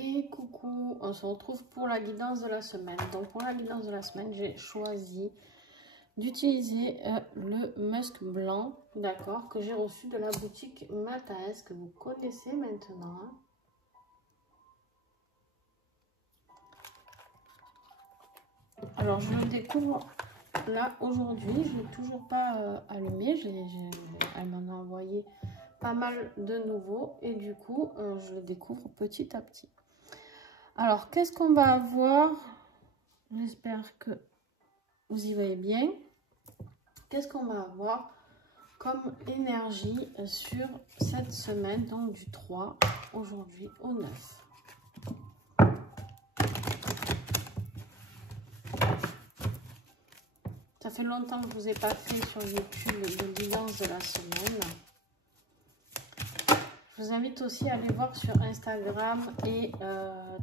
Et coucou, on se retrouve pour la guidance de la semaine. Donc pour la guidance de la semaine, j'ai choisi d'utiliser le musc blanc, d'accord, que j'ai reçu de la boutique Mataes, que vous connaissez maintenant. Hein. Alors je le découvre là aujourd'hui, je ne l'ai toujours pas allumé, elle m'en a envoyé pas mal de nouveaux et du coup je le découvre petit à petit. Alors, qu'est-ce qu'on va avoir? J'espère que vous y voyez bien. Qu'est-ce qu'on va avoir comme énergie sur cette semaine, donc du 3 aujourd'hui au 9? Ça fait longtemps que je ne vous ai pas fait sur YouTube de guidance de la semaine. Je vous invite aussi à aller voir sur Instagram et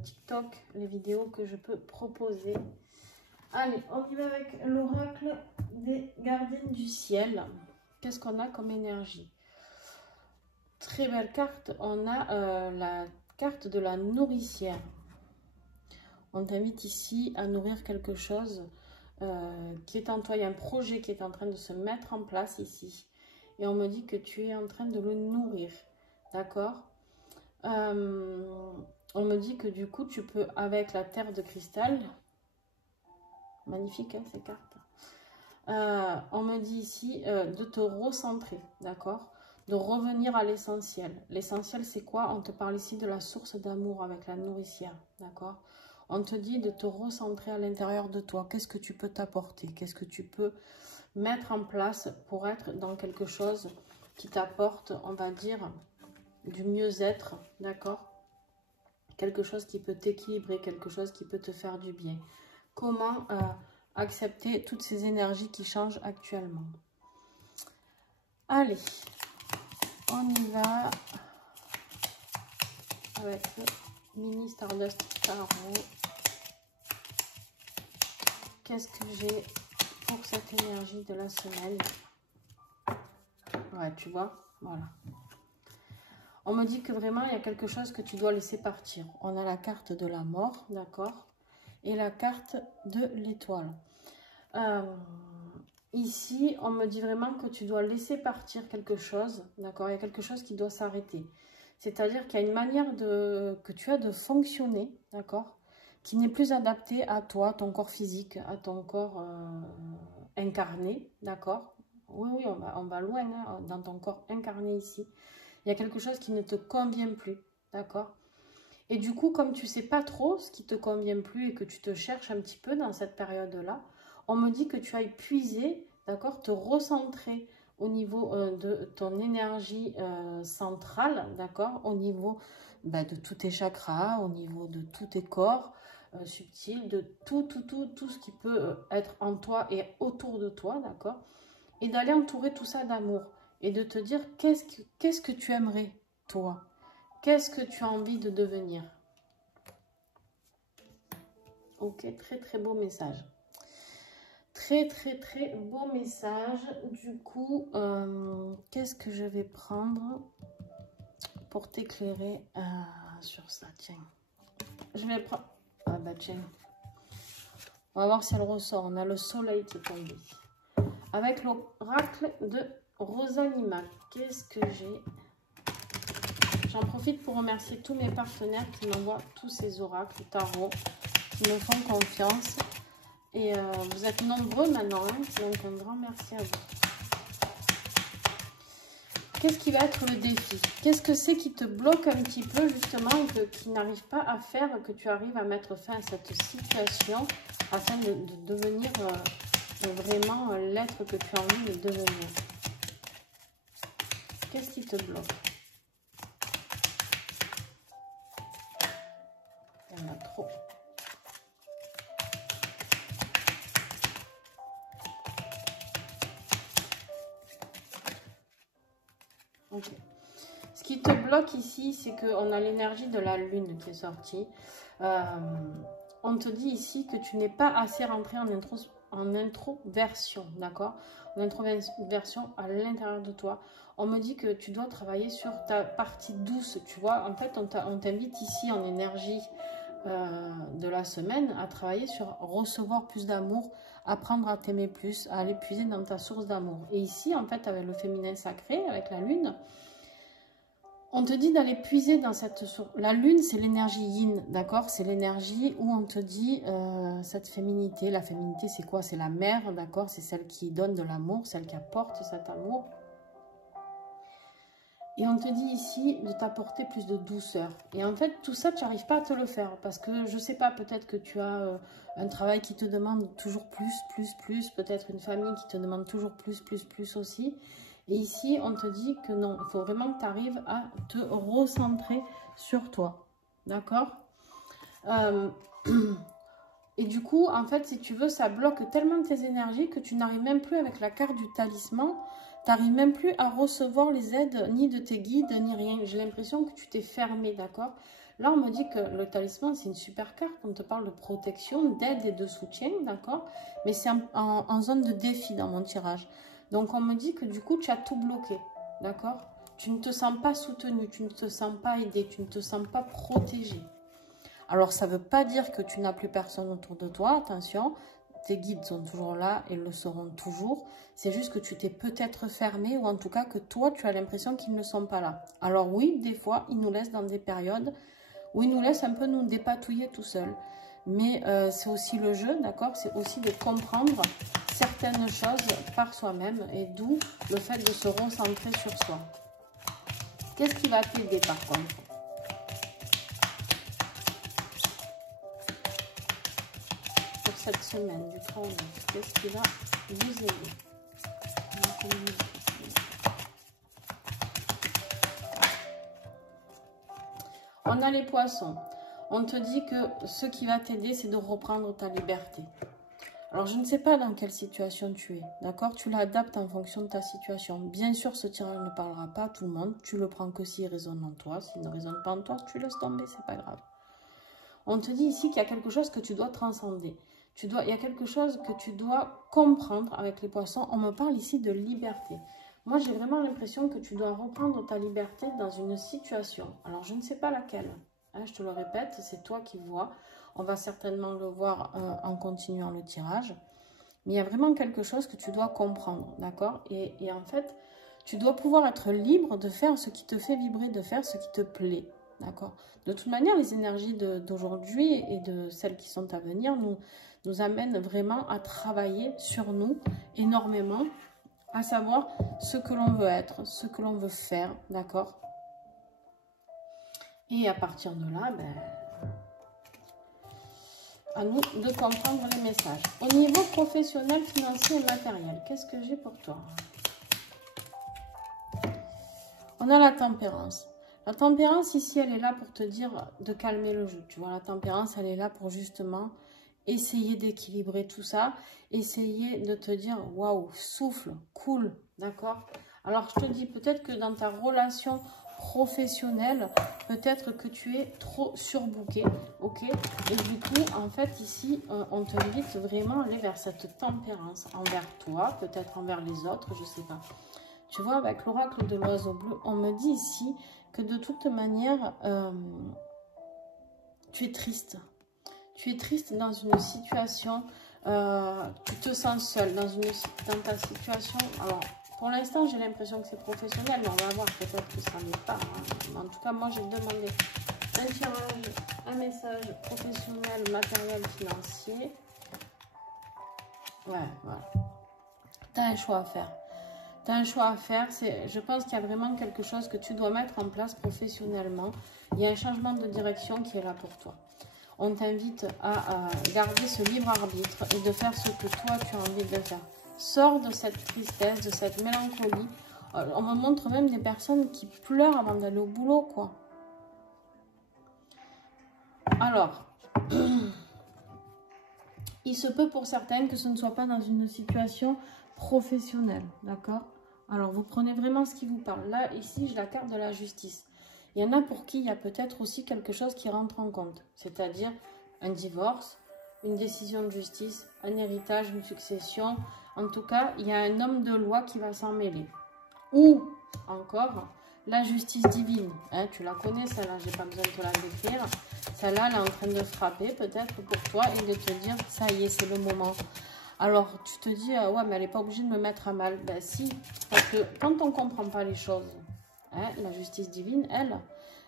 TikTok les vidéos que je peux proposer. Allez, on y va avec l'oracle des gardiennes du ciel. Qu'est-ce qu'on a comme énergie? Très belle carte. On a la carte de la nourricière. On t'invite ici à nourrir quelque chose qui est en toi. Il y a un projet qui est en train de se mettre en place ici. Et on me dit que tu es en train de le nourrir. D'accord? On me dit que du coup, tu peux, avec la terre de cristal, magnifique hein, ces cartes, on me dit ici de te recentrer, d'accord? De revenir à l'essentiel. L'essentiel, c'est quoi? On te parle ici de la source d'amour avec la nourricière, d'accord? On te dit de te recentrer à l'intérieur de toi. Qu'est-ce que tu peux t'apporter? Qu'est-ce que tu peux mettre en place pour être dans quelque chose qui t'apporte, on va dire, du mieux-être, d'accord? Quelque chose qui peut t'équilibrer, quelque chose qui peut te faire du bien. Comment accepter toutes ces énergies qui changent actuellement? Allez, on y va avec le mini Stardust Tarot. Qu'est-ce que j'ai pour cette énergie de la semaine? Ouais, tu vois, voilà. On me dit que vraiment, il y a quelque chose que tu dois laisser partir. On a la carte de la mort, d'accord? Et la carte de l'étoile. Ici, on me dit vraiment que tu dois laisser partir quelque chose, d'accord? Il y a quelque chose qui doit s'arrêter. C'est-à-dire qu'il y a une manière que tu as de fonctionner, d'accord? Qui n'est plus adaptée à toi, ton corps physique, à ton corps incarné, d'accord? Oui, oui, on va loin hein, dans ton corps incarné ici. Il y a quelque chose qui ne te convient plus, d'accord? Et du coup, comme tu ne sais pas trop ce qui te convient plus et que tu te cherches un petit peu dans cette période-là, on me dit que tu ailles puiser, d'accord? Te recentrer au niveau de ton énergie centrale, d'accord? Au niveau de tous tes chakras, au niveau de tous tes corps subtils, de tout ce qui peut être en toi et autour de toi, d'accord? Et d'aller entourer tout ça d'amour. Et de te dire, qu'est-ce que tu aimerais, toi? Qu'est-ce que tu as envie de devenir? Ok, très très beau message. Très très beau message. Du coup, qu'est-ce que je vais prendre pour t'éclairer sur ça? Tiens. Je vais prendre... Ah bah tiens. On va voir si elle ressort. On a le soleil qui est tombé. Avec l'oracle de Rosalima. Qu'est-ce que j'ai? J'en profite pour remercier tous mes partenaires qui m'envoient tous ces oracles tarot, qui me font confiance. Et vous êtes nombreux maintenant, hein, donc un grand merci à vous. Qu'est-ce qui va être le défi? Qu'est-ce que c'est qui te bloque un petit peu justement et qui n'arrive pas à faire que tu arrives à mettre fin à cette situation afin de devenir vraiment l'être que tu as envie de devenir? Qu'est-ce qui te bloque? Il y en a trop. Ok. Ce qui te bloque ici, c'est qu'on a l'énergie de la lune qui est sortie. On te dit ici que tu n'es pas assez rentré en introversion, d'accord? En introversion à l'intérieur de toi. On me dit que tu dois travailler sur ta partie douce, tu vois. En fait, on t'invite ici en énergie de la semaine à travailler sur recevoir plus d'amour, apprendre à t'aimer plus, à aller puiser dans ta source d'amour. Et ici, en fait, avec le féminin sacré, avec la lune, on te dit d'aller puiser dans cette source. La lune, c'est l'énergie yin, d'accord? C'est l'énergie où on te dit cette féminité. La féminité, c'est quoi? C'est la mère, d'accord? C'est celle qui donne de l'amour, celle qui apporte cet amour. Et on te dit ici de t'apporter plus de douceur. Et en fait, tout ça, tu n'arrives pas à te le faire. Parce que, je ne sais pas, peut-être que tu as un travail qui te demande toujours plus. Peut-être une famille qui te demande toujours plus aussi. Et ici, on te dit que non, il faut vraiment que tu arrives à te recentrer sur toi. D'accord? Et du coup, en fait, si tu veux, ça bloque tellement tes énergies que tu n'arrives même plus avec la carte du talisman. Tu n'arrives même plus à recevoir les aides ni de tes guides, ni rien. J'ai l'impression que tu t'es fermé, d'accord? Là, on me dit que le talisman, c'est une super carte. On te parle de protection, d'aide et de soutien, d'accord? Mais c'est en zone de défi dans mon tirage. Donc, on me dit que du coup, tu as tout bloqué, d'accord? Tu ne te sens pas soutenu, tu ne te sens pas aidé, tu ne te sens pas protégé. Alors, ça ne veut pas dire que tu n'as plus personne autour de toi, attention. Tes guides sont toujours là et le seront toujours. C'est juste que tu t'es peut-être fermé ou en tout cas que toi, tu as l'impression qu'ils ne sont pas là. Alors oui, des fois, ils nous laissent dans des périodes où ils nous laissent un peu nous dépatouiller tout seuls. Mais c'est aussi le jeu, d'accord? C'est aussi de comprendre certaines choses par soi-même et d'où le fait de se recentrer sur soi. Qu'est-ce qui va t'aider par contre? Pour cette semaine du 3 au 9, qu'est-ce qui va vous aider? On a les poissons. On te dit que ce qui va t'aider, c'est de reprendre ta liberté. Alors, je ne sais pas dans quelle situation tu es, d'accord? Tu l'adaptes en fonction de ta situation. Bien sûr, ce tirage ne parlera pas à tout le monde. Tu le prends que s'il résonne en toi. S'il ne résonne pas en toi, tu laisses tomber, c'est pas grave. On te dit ici qu'il y a quelque chose que tu dois transcender. Il y a quelque chose que tu dois comprendre avec les poissons. On me parle ici de liberté. Moi, j'ai vraiment l'impression que tu dois reprendre ta liberté dans une situation. Alors, je ne sais pas laquelle. Hein, je te le répète, c'est toi qui vois. On va certainement le voir en continuant le tirage. Mais il y a vraiment quelque chose que tu dois comprendre, d'accord? Et en fait, tu dois pouvoir être libre de faire ce qui te fait vibrer, de faire ce qui te plaît, d'accord? De toute manière, les énergies d'aujourd'hui et de celles qui sont à venir nous amènent vraiment à travailler sur nous énormément, à savoir ce que l'on veut être, ce que l'on veut faire, d'accord? Et à partir de là, à nous de comprendre les messages. Au niveau professionnel, financier et matériel, qu'est-ce que j'ai pour toi? On a la tempérance. La tempérance, ici, elle est là pour te dire de calmer le jeu. Tu vois, la tempérance, elle est là pour justement essayer d'équilibrer tout ça. Essayer de te dire, waouh, souffle, cool, d'accord? Alors, je te dis, peut-être que dans ta relation professionnelle, peut-être que tu es trop surbooké, ok? Et du coup, en fait, ici, on t'invite vraiment à aller vers cette tempérance envers toi, peut-être envers les autres, je sais pas. Tu vois, avec l'oracle de l'oiseau bleu, on me dit ici que de toute manière, tu es triste. Tu es triste dans une situation, tu te sens seul dans ta situation. Alors, pour l'instant, j'ai l'impression que c'est professionnel, mais on va voir, peut-être que ça n'est pas. Hein. En tout cas, moi, j'ai demandé un tirage, un message professionnel, matériel, financier. Ouais, voilà. Tu as un choix à faire. Tu as un choix à faire. Je pense qu'il y a vraiment quelque chose que tu dois mettre en place professionnellement. Il y a un changement de direction qui est là pour toi. On t'invite à garder ce libre arbitre et de faire ce que toi, tu as envie de faire. Sors de cette tristesse, de cette mélancolie. On me montre même des personnes qui pleurent avant d'aller au boulot, quoi. Alors, il se peut pour certaines que ce ne soit pas dans une situation professionnelle, d'accord? Alors, vous prenez vraiment ce qui vous parle. Là, ici, j'ai la carte de la justice. Il y en a pour qui il y a peut-être aussi quelque chose qui rentre en compte, c'est-à-dire un divorce, une décision de justice, un héritage, une succession. En tout cas, il y a un homme de loi qui va s'en mêler. Ou encore, la justice divine. Hein, tu la connais, celle-là, j'ai pas besoin de te la décrire. Celle-là, elle est en train de frapper peut-être pour toi et de te dire, ça y est, c'est le moment. Alors, tu te dis, ouais, mais elle n'est pas obligée de me mettre à mal. Ben si, parce que quand on ne comprend pas les choses, hein, la justice divine,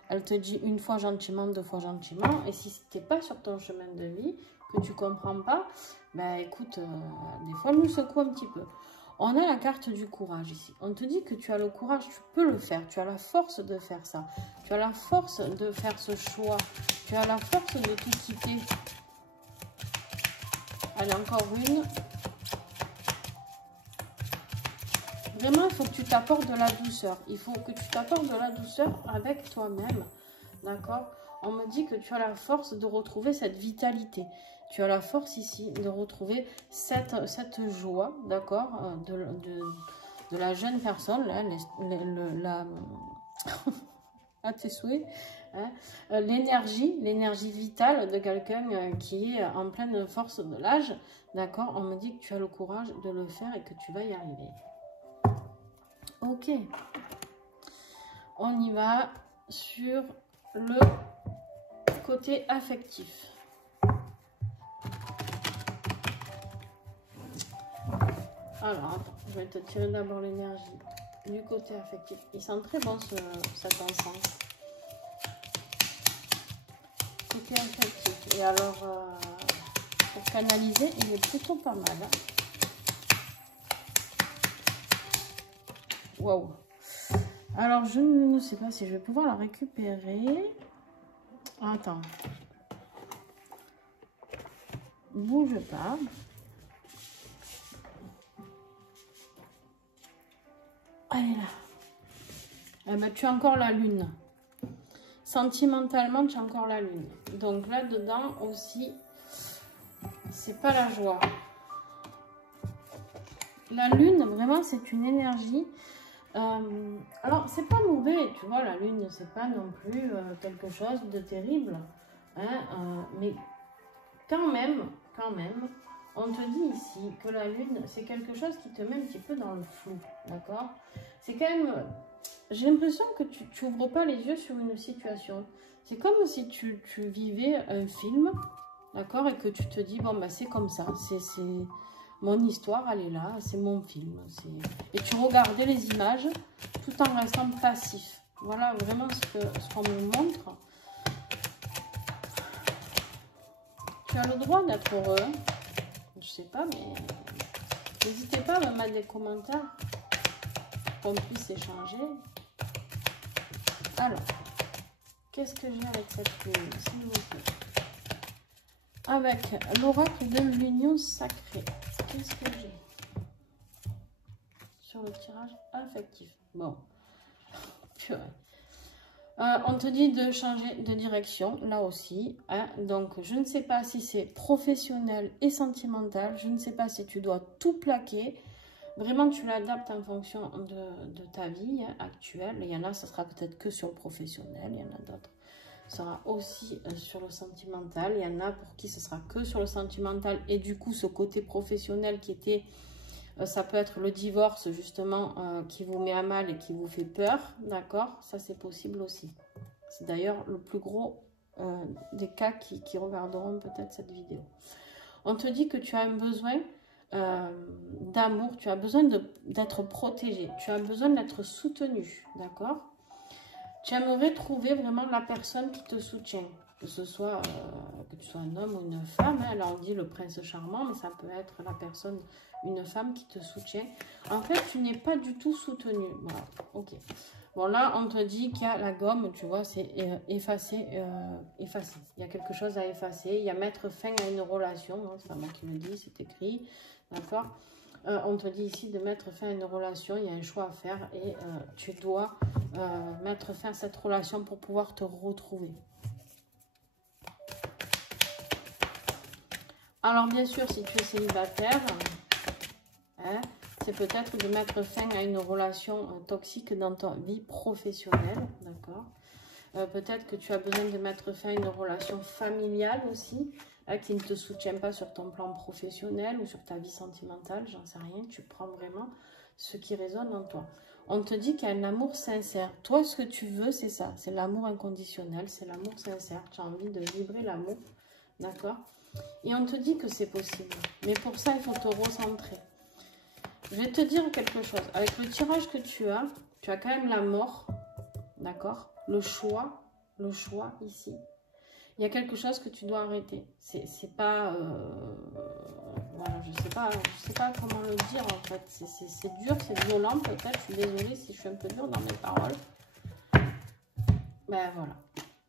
elle te dit une fois gentiment, deux fois gentiment. Et si tu n'es pas sur ton chemin de vie, que tu ne comprends pas, ben écoute, des fois, elle nous secoue un petit peu. On a la carte du courage ici. On te dit que tu as le courage, tu peux le faire. Tu as la force de faire ça. Tu as la force de faire ce choix. Tu as la force de tout quitter. Allez, encore une. Vraiment, il faut que tu t'apportes de la douceur. Il faut que tu t'apportes de la douceur avec toi-même. D'accord? On me dit que tu as la force de retrouver cette vitalité. Tu as la force ici de retrouver cette joie, d'accord, de la jeune personne, là, à tes souhaits, hein, l'énergie vitale de quelqu'un qui est en pleine force de l'âge, d'accord. On me dit que tu as le courage de le faire et que tu vas y arriver. Ok, on y va sur le côté affectif. Alors, attends, je vais te tirer d'abord l'énergie du côté affectif. Il sent très bon cet encens. Côté affectif. Et alors, pour canaliser, il est plutôt pas mal. Waouh! Alors, je ne sais pas si je vais pouvoir la récupérer. Attends. Bouge pas. Elle est là. Eh ben, tu as encore la lune. Sentimentalement, tu as encore la lune. Donc là-dedans aussi, c'est pas la joie. La lune, vraiment, c'est une énergie. Alors, c'est pas mauvais, tu vois, la lune, c'est pas non plus quelque chose de terrible. Hein, mais quand même, on te dit ici que la lune, c'est quelque chose qui te met un petit peu dans le flou, d'accord? C'est quand même, j'ai l'impression que tu n'ouvres pas les yeux sur une situation. C'est comme si tu vivais un film, d'accord? Et que tu te dis, bon, bah, c'est comme ça, c'est mon histoire, elle est là, c'est mon film. Et tu regardais les images tout en restant passif. Voilà vraiment ce qu'on me montre. Tu as le droit d'être heureux. Je sais pas, mais n'hésitez pas à me mettre des commentaires pour qu'on puisse échanger. Alors, qu'est-ce que j'ai avec cette lune, s'il vous plaît? Avec l'oracle de l'union sacrée. Qu'est-ce que j'ai sur le tirage affectif? Bon, purée. On te dit de changer de direction, là aussi. Hein. Donc, je ne sais pas si c'est professionnel et sentimental. Je ne sais pas si tu dois tout plaquer. Vraiment, tu l'adaptes en fonction de ta vie actuelle. Il y en a, ça sera peut-être que sur le professionnel. Il y en a d'autres. Ça sera aussi sur le sentimental. Il y en a pour qui ce sera que sur le sentimental. Et du coup, ce côté professionnel qui était... ça peut être le divorce, justement, qui vous met à mal et qui vous fait peur. D'accord? Ça, c'est possible aussi. C'est d'ailleurs le plus gros des cas qui regarderont peut-être cette vidéo. On te dit que tu as un besoin d'amour. Tu as besoin d'être protégé. Tu as besoin d'être soutenu. D'accord? Tu aimerais trouver vraiment la personne qui te soutient. Que ce soit, que tu sois un homme ou une femme. Hein. Là, on dit le prince charmant, mais ça peut être la personne... une femme qui te soutient. En fait, tu n'es pas du tout soutenu. Voilà, ok. Bon, là, on te dit qu'il y a la gomme, tu vois, c'est effacer, effacer. Il y a quelque chose à effacer. Il y a mettre fin à une relation. Hein, c'est pas moi qui le dis, c'est écrit. D'accord? On te dit ici de mettre fin à une relation. Il y a un choix à faire et tu dois mettre fin à cette relation pour pouvoir te retrouver. Alors, bien sûr, si tu es célibataire... Hein, c'est peut-être de mettre fin à une relation toxique dans ta vie professionnelle, d'accord? Peut-être que tu as besoin de mettre fin à une relation familiale aussi, qui ne te soutient pas sur ton plan professionnel ou sur ta vie sentimentale, j'en sais rien. Tu prends vraiment ce qui résonne en toi. On te dit qu'il y a un amour sincère. Toi, ce que tu veux, c'est ça. C'est l'amour inconditionnel, c'est l'amour sincère. Tu as envie de vibrer l'amour, d'accord? Et on te dit que c'est possible. Mais pour ça, il faut te recentrer. Je vais te dire quelque chose. Avec le tirage que tu as quand même la mort, d'accord? Le choix ici. Il y a quelque chose que tu dois arrêter. C'est pas... voilà, je sais pas comment le dire en fait. C'est dur, c'est violent peut-être. Je suis désolée si je suis un peu dure dans mes paroles. Ben voilà.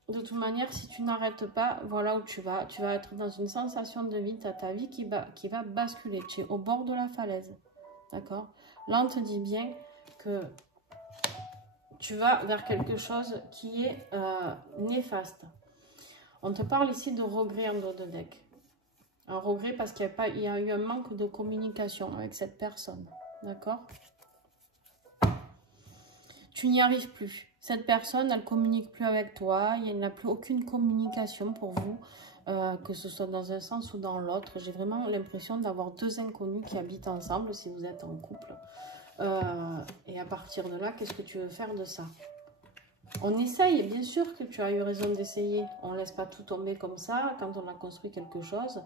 De toute manière, si tu n'arrêtes pas, voilà où tu vas. Tu vas être dans une sensation de vide. Tu as ta vie qui va basculer. Tu es au bord de la falaise. D'accord? Là, on te dit bien que tu vas vers quelque chose qui est néfaste. On te parle ici de regret en dos de deck. Un regret parce qu'il y a eu un manque de communication avec cette personne. D'accord? Tu n'y arrives plus. Cette personne, elle ne communique plus avec toi. Il n'y a plus aucune communication pour vous, que ce soit dans un sens ou dans l'autre. J'ai vraiment l'impression d'avoir deux inconnus qui habitent ensemble si vous êtes en couple. Et à partir de là, qu'est-ce que tu veux faire de ça? On essaye, bien sûr que tu as eu raison d'essayer. On ne laisse pas tout tomber comme ça quand on a construit quelque chose.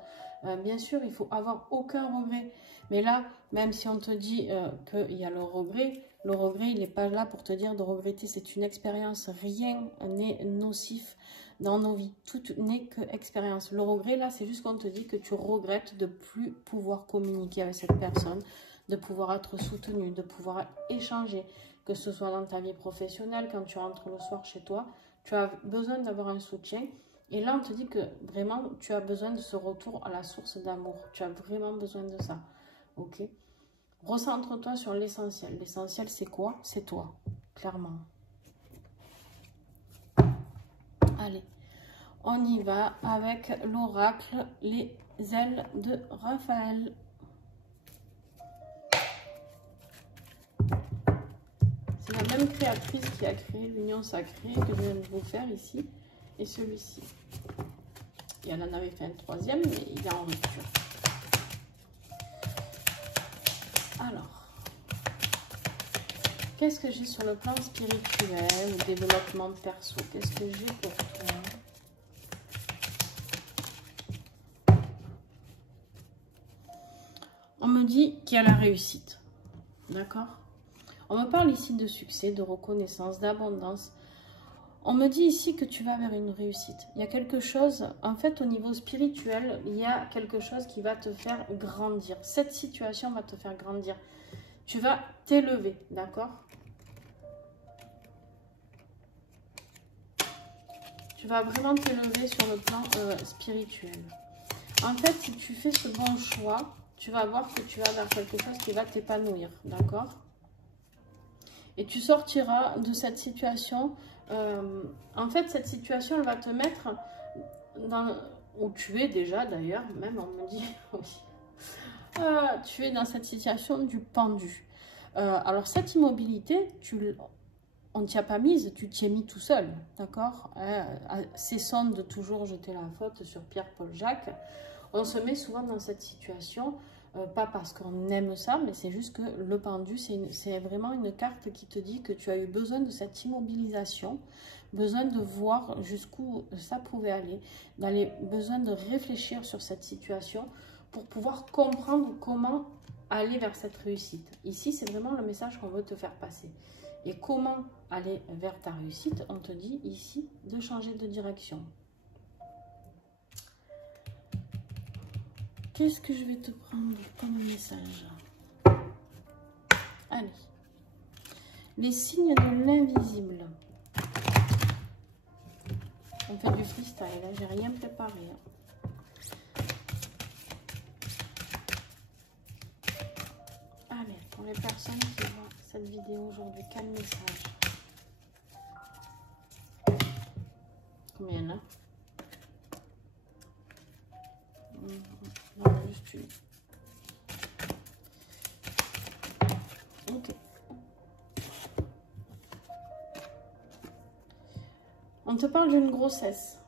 Bien sûr, il faut avoir aucun regret. Mais là, même si on te dit qu'il y a le regret, il n'est pas là pour te dire de regretter. C'est une expérience. Rien n'est nocif dans nos vies. Tout n'est que expérience. Le regret, là, c'est juste qu'on te dit que tu regrettes de ne plus pouvoir communiquer avec cette personne, de pouvoir être soutenu, de pouvoir échanger. Que ce soit dans ta vie professionnelle, quand tu rentres le soir chez toi, tu as besoin d'avoir un soutien. Et là, on te dit que vraiment, tu as besoin de ce retour à la source d'amour. Tu as vraiment besoin de ça. Ok? Recentre-toi sur l'essentiel. L'essentiel, c'est quoi? C'est toi, clairement. Allez, on y va avec l'oracle, les ailes de Raphaël. C'est la même créatrice qui a créé l'union sacrée que je viens de vous faire ici et celui-ci. Et elle en avait fait un troisième, mais il est en rupture. Alors, qu'est-ce que j'ai sur le plan spirituel, le développement perso? Qu'est-ce que j'ai pour toi? On me dit qu'il y a la réussite. D'accord? On me parle ici de succès, de reconnaissance, d'abondance. On me dit ici que tu vas vers une réussite. Il y a quelque chose, en fait, au niveau spirituel, il y a quelque chose qui va te faire grandir. Cette situation va te faire grandir. Tu vas t'élever, d'accord? Tu vas vraiment t'élever sur le plan spirituel. En fait, si tu fais ce bon choix, tu vas voir que tu vas vers quelque chose qui va t'épanouir, d'accord? Et tu sortiras de cette situation. En fait, cette situation, elle va te mettre dans... Où tu es déjà, d'ailleurs, même on me dit... Oui. Tu es dans cette situation du pendu. Alors, cette immobilité, on ne t'y a pas mise, tu t'y es mis tout seul, d'accord? Cessons de toujours jeter la faute sur Pierre-Paul Jacques. On se met souvent dans cette situation... pas parce qu'on aime ça, mais c'est juste que le pendu, c'est vraiment une carte qui te dit que tu as eu besoin de cette immobilisation, besoin de voir jusqu'où ça pouvait aller, besoin de réfléchir sur cette situation pour pouvoir comprendre comment aller vers cette réussite. Ici, c'est vraiment le message qu'on veut te faire passer. Et comment aller vers ta réussite? On te dit ici de changer de direction. Qu'est-ce que je vais te prendre comme message? Allez. Les signes de l'invisible. On fait du freestyle, là, j'ai rien préparé. Allez, pour les personnes qui voient cette vidéo aujourd'hui, quel message? Combien là? Non, juste une. Ok. On te parle d'une grossesse.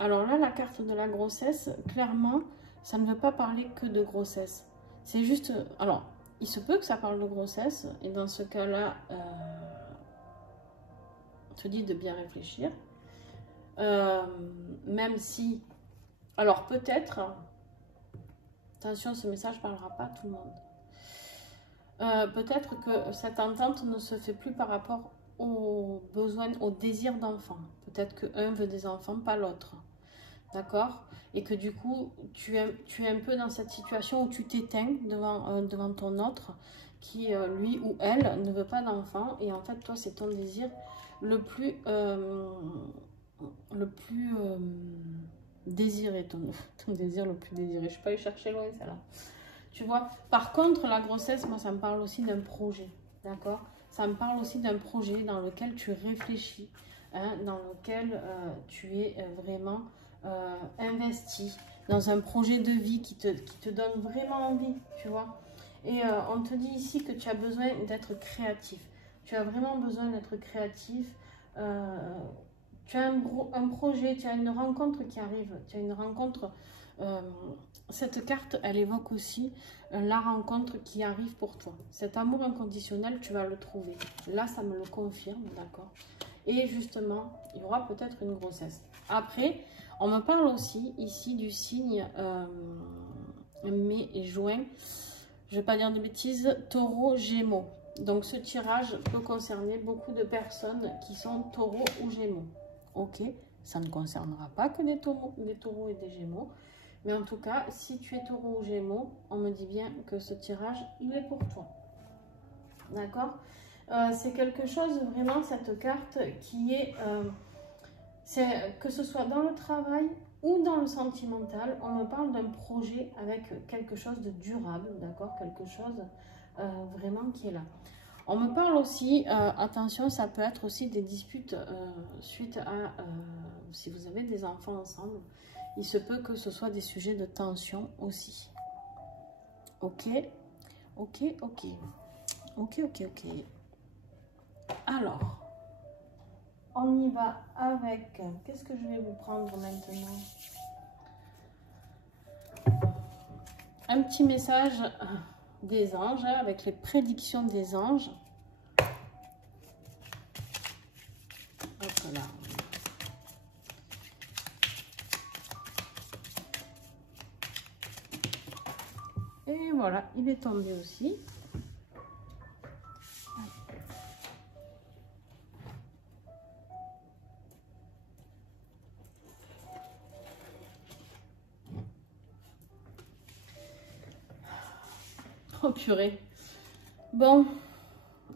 Alors là, la carte de la grossesse, clairement, ça ne veut pas parler que de grossesse. C'est juste... Alors, il se peut que ça parle de grossesse. Et dans ce cas-là, on te dit de bien réfléchir. Même si... Alors, peut-être... Attention, ce message ne parlera pas à tout le monde. Peut-être que cette entente ne se fait plus par rapport aux besoins, aux désirs d'enfants. Peut-être qu'un veut des enfants, pas l'autre. D'accord? Et que du coup, tu es un peu dans cette situation où tu t'éteins devant ton autre qui, lui ou elle, ne veut pas d'enfant. Et en fait, toi, c'est ton désir le plus désiré. Ton désir le plus désiré. Je ne suis pas allée chercher loin, celle-là. Tu vois? Par contre, la grossesse, moi, ça me parle aussi d'un projet. D'accord? Ça me parle aussi d'un projet dans lequel tu réfléchis, hein, dans lequel tu es vraiment investi, dans un projet de vie qui te donne vraiment envie, tu vois. Et on te dit ici que tu as besoin d'être créatif. Tu as vraiment besoin d'être créatif. Tu as un projet, tu as une rencontre qui arrive. Tu as une rencontre... cette carte, elle évoque aussi la rencontre qui arrive pour toi. Cet amour inconditionnel, tu vas le trouver. Là, ça me le confirme, d'accord? Et justement, il y aura peut-être une grossesse. Après, on me parle aussi ici du signe mai et juin. Je ne vais pas dire de bêtises, taureau, gémeaux. Donc, ce tirage peut concerner beaucoup de personnes qui sont taureaux ou gémeaux. Ok, ça ne concernera pas que des taureaux et des gémeaux. Mais en tout cas, si tu es taureau ou gémeaux, on me dit bien que ce tirage, il est pour toi. D'accord? C'est quelque chose, vraiment, cette carte qui est... que ce soit dans le travail ou dans le sentimental, on me parle d'un projet avec quelque chose de durable, d'accord? Quelque chose vraiment qui est là. On me parle aussi, attention, ça peut être aussi des disputes suite à... si vous avez des enfants ensemble, il se peut que ce soit des sujets de tension aussi. Ok, ok, ok. Ok, ok, ok. Alors, on y va avec... Qu'est-ce que je vais vous prendre maintenant? Un petit message des anges, hein, avec les prédictions des anges. Hop là. Et voilà, il est tombé aussi. Oh purée. Bon,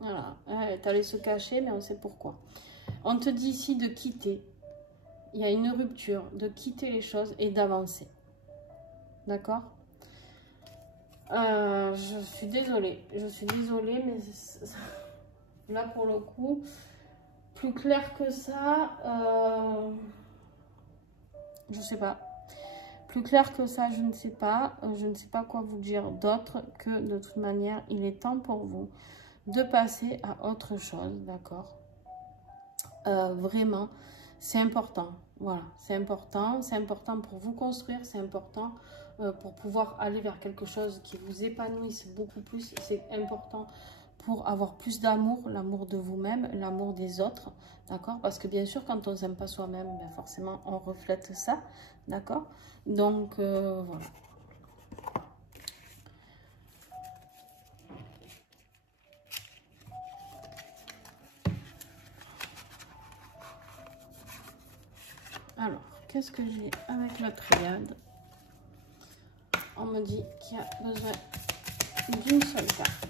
voilà, elle est allée se cacher, mais on sait pourquoi. On te dit ici de quitter. Il y a une rupture, de quitter les choses et d'avancer. D'accord? Je suis désolée, mais là pour le coup, plus clair que ça, je sais pas. Plus clair que ça, je ne sais pas. Je ne sais pas quoi vous dire d'autre que de toute manière, il est temps pour vous de passer à autre chose, d'accord? Vraiment, c'est important. Voilà, c'est important pour vous construire, c'est important pour pouvoir aller vers quelque chose qui vous épanouisse beaucoup plus. C'est important pour avoir plus d'amour, l'amour de vous-même, l'amour des autres, d'accord? Parce que bien sûr, quand on ne s'aime pas soi-même, ben forcément, on reflète ça, d'accord? Donc, voilà. Alors, qu'est-ce que j'ai avec la triade? On me dit qu'il y a besoin d'une seule carte.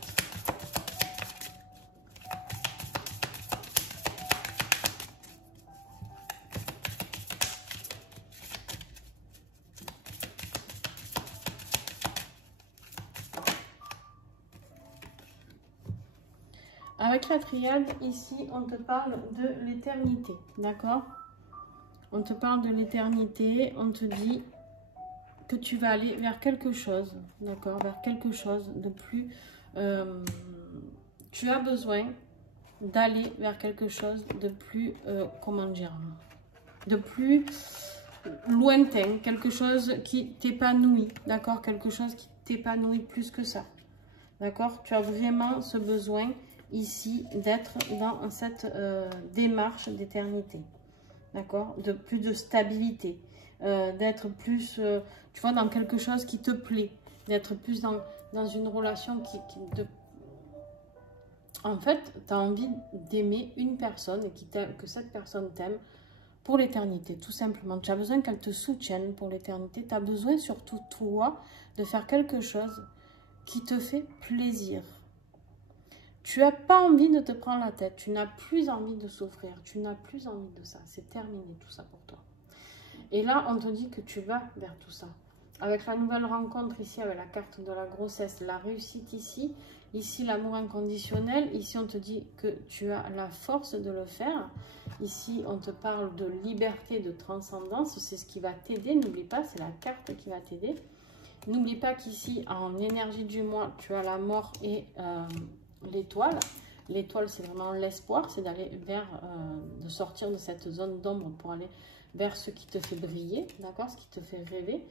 Avec la triade, ici, on te parle de l'éternité, d'accord? On te parle de l'éternité, on te dit que tu vas aller vers quelque chose, d'accord? Vers quelque chose de plus... tu as besoin d'aller vers quelque chose de plus... comment dire? de plus lointain, quelque chose qui t'épanouit, d'accord? Quelque chose qui t'épanouit plus que ça, d'accord? Tu as vraiment ce besoin ici d'être dans cette démarche d'éternité, d'accord? De plus de stabilité, d'être plus, tu vois, dans quelque chose qui te plaît, d'être plus dans une relation qui te... En fait, tu as envie d'aimer une personne et que cette personne t'aime pour l'éternité, tout simplement. Tu as besoin qu'elle te soutienne pour l'éternité. Tu as besoin surtout, toi, de faire quelque chose qui te fait plaisir. Tu n'as pas envie de te prendre la tête. Tu n'as plus envie de souffrir. Tu n'as plus envie de ça. C'est terminé tout ça pour toi. Et là, on te dit que tu vas vers tout ça. Avec la nouvelle rencontre ici, avec la carte de la grossesse, la réussite ici, ici l'amour inconditionnel, ici on te dit que tu as la force de le faire, ici on te parle de liberté, de transcendance, c'est ce qui va t'aider, n'oublie pas, c'est la carte qui va t'aider. N'oublie pas qu'ici, en énergie du mois, tu as la mort et l'étoile. L'étoile, c'est vraiment l'espoir, c'est d'aller vers, de sortir de cette zone d'ombre pour aller vers ce qui te fait briller, d'accord, ce qui te fait rêver.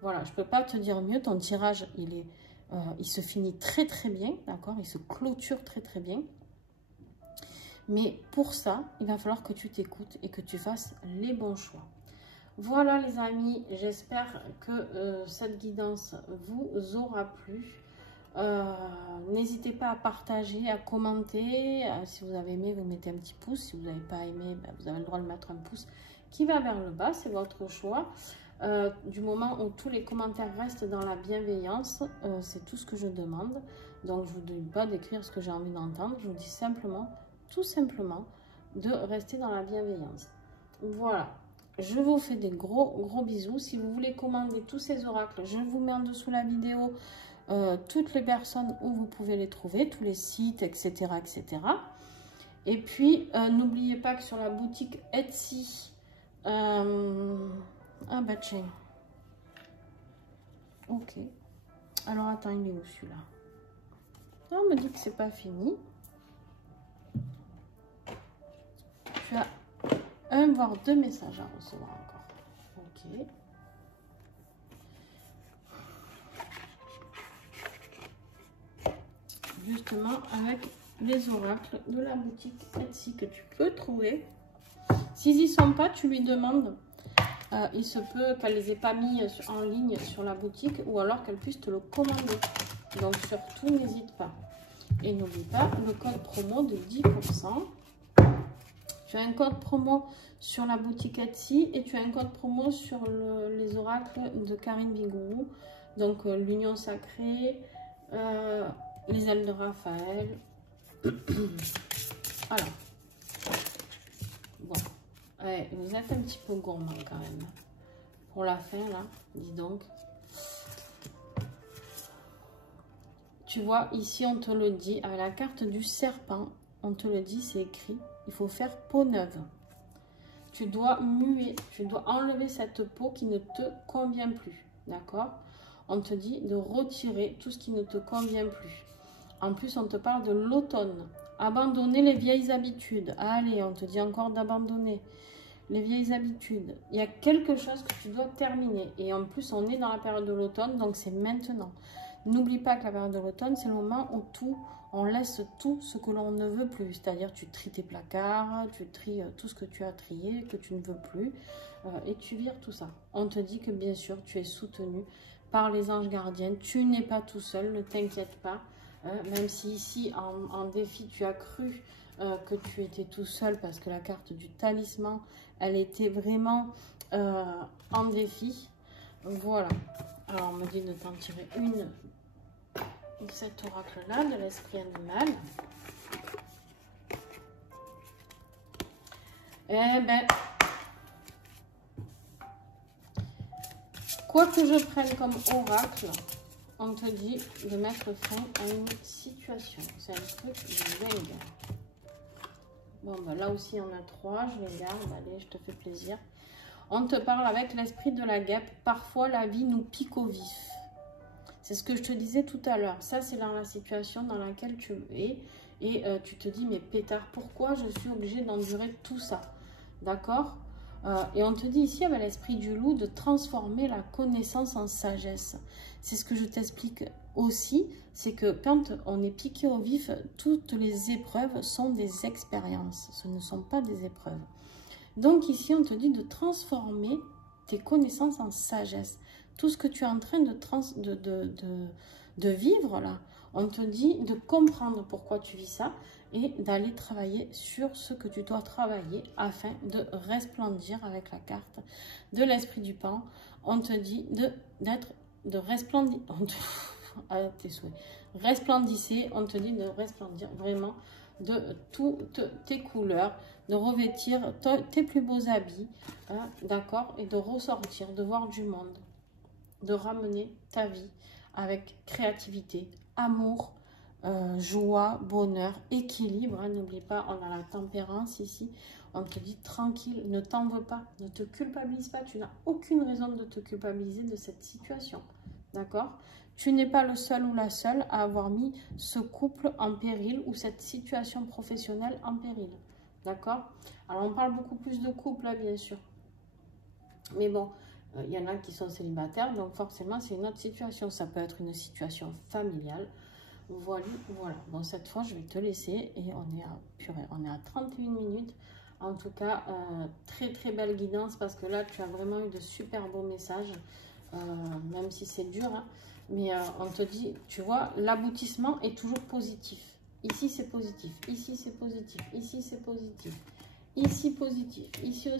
Voilà, je ne peux pas te dire mieux, ton tirage, il se finit très très bien, d'accord, il se clôture très très bien. Mais pour ça, il va falloir que tu t'écoutes et que tu fasses les bons choix. Voilà les amis, j'espère que cette guidance vous aura plu. N'hésitez pas à partager, à commenter. Si vous avez aimé, vous mettez un petit pouce. Si vous n'avez pas aimé, ben, vous avez le droit de mettre un pouce qui va vers le bas, c'est votre choix. Du moment où tous les commentaires restent dans la bienveillance, c'est tout ce que je demande. Donc je ne vous dis pas d'écrire ce que j'ai envie d'entendre, je vous dis simplement, tout simplement, de rester dans la bienveillance. Voilà, je vous fais des gros bisous. Si vous voulez commander tous ces oracles, je vous mets en dessous la vidéo toutes les personnes où vous pouvez les trouver, tous les sites, etc. etc. Et puis, n'oubliez pas que sur la boutique Etsy, ah bah tiens. Ok. Alors attends, il est où celui-là? Ah, on me dit que c'est pas fini. Tu as un voire deux messages à recevoir encore. Ok. Justement avec les oracles de la boutique Etsy que tu peux trouver. S'ils n'y sont pas, tu lui demandes. Il se peut qu'elle les ait pas mis en ligne sur la boutique ou alors qu'elle puisse te le commander. Donc surtout, n'hésite pas. Et n'oublie pas le code promo de 10%. Tu as un code promo sur la boutique Etsy et tu as un code promo sur les oracles de Karine Bigourou. Donc l'union sacrée, les ailes de Raphaël. Voilà. Bon. Ouais, vous êtes un petit peu gourmand quand même. Pour la fin, là, dis donc. Tu vois, ici, on te le dit, avec la carte du serpent, on te le dit, c'est écrit, il faut faire peau neuve. Tu dois muer, tu dois enlever cette peau qui ne te convient plus, d'accord? On te dit de retirer tout ce qui ne te convient plus. En plus, on te parle de l'automne. Abandonner les vieilles habitudes. Allez, on te dit encore d'abandonner les vieilles habitudes. Il y a quelque chose que tu dois terminer. Et en plus, on est dans la période de l'automne, donc c'est maintenant. N'oublie pas que la période de l'automne, c'est le moment où on laisse tout ce que l'on ne veut plus. C'est-à-dire, tu tries tes placards, tu tries tout ce que tu as trié, que tu ne veux plus, et tu vires tout ça. On te dit que bien sûr, tu es soutenu par les anges gardiens. Tu n'es pas tout seul, ne t'inquiète pas. Même si ici, en défi, tu as cru que tu étais tout seul parce que la carte du talisman, elle était vraiment en défi. Voilà. Alors, on me dit de t'en tirer une de cet oracle-là, de l'esprit animal. Eh ben, quoi que je prenne comme oracle, on te dit de mettre fin à une situation. C'est un truc de dingue. Bon, ben là aussi, on a 3. Je les garde. Allez, je te fais plaisir. On te parle avec l'esprit de la guêpe. Parfois, la vie nous pique au vif. C'est ce que je te disais tout à l'heure. Ça, c'est dans la situation dans laquelle tu es. Et tu te dis, mais pétard, pourquoi je suis obligée d'endurer tout ça? D'accord? Et on te dit ici, avec l'esprit du loup, de transformer la connaissance en sagesse. C'est ce que je t'explique aussi, c'est que quand on est piqué au vif, toutes les épreuves sont des expériences, ce ne sont pas des épreuves. Donc ici, on te dit de transformer tes connaissances en sagesse. Tout ce que tu es en train de vivre là, on te dit de comprendre pourquoi tu vis ça et d'aller travailler sur ce que tu dois travailler afin de resplendir avec la carte de l'esprit du pan. On te dit de resplendir, à tes souhaits, resplendisser, on te dit de resplendir vraiment de toutes tes couleurs, de revêtir tes plus beaux habits, hein, d'accord, et de ressortir, de voir du monde, de ramener ta vie avec créativité, amour, joie, bonheur, équilibre, hein, n'oublie pas, on a la tempérance ici, on te dit tranquille, ne t'en veux pas, ne te culpabilise pas, tu n'as aucune raison de te culpabiliser de cette situation, d'accord? Tu n'es pas le seul ou la seule à avoir mis ce couple en péril ou cette situation professionnelle en péril, d'accord? Alors on parle beaucoup plus de couple là, bien sûr, mais bon, il y en a qui sont célibataires, donc forcément c'est une autre situation, ça peut être une situation familiale. Voilà, voilà. Bon, cette fois, je vais te laisser et on est à, purée, on est à 31 minutes. En tout cas, très très belle guidance parce que là, tu as vraiment eu de super beaux messages, même si c'est dur. Hein, mais on te dit, tu vois, l'aboutissement est toujours positif. Ici, c'est positif. Ici, c'est positif. Ici, c'est positif. Ici, positif. Ici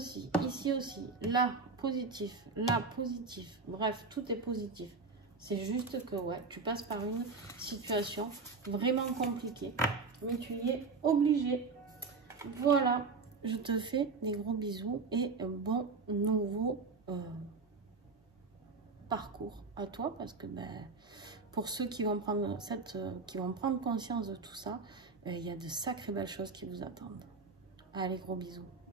aussi. Là, positif. Là, positif. Bref, tout est positif. C'est juste que, ouais, tu passes par une situation vraiment compliquée. Mais tu y es obligé. Voilà. Je te fais des gros bisous et un bon nouveau parcours à toi. Parce que, ben, pour ceux qui vont prendre, qui vont prendre conscience de tout ça, il y a de sacrées belles choses qui vous attendent. Allez, gros bisous.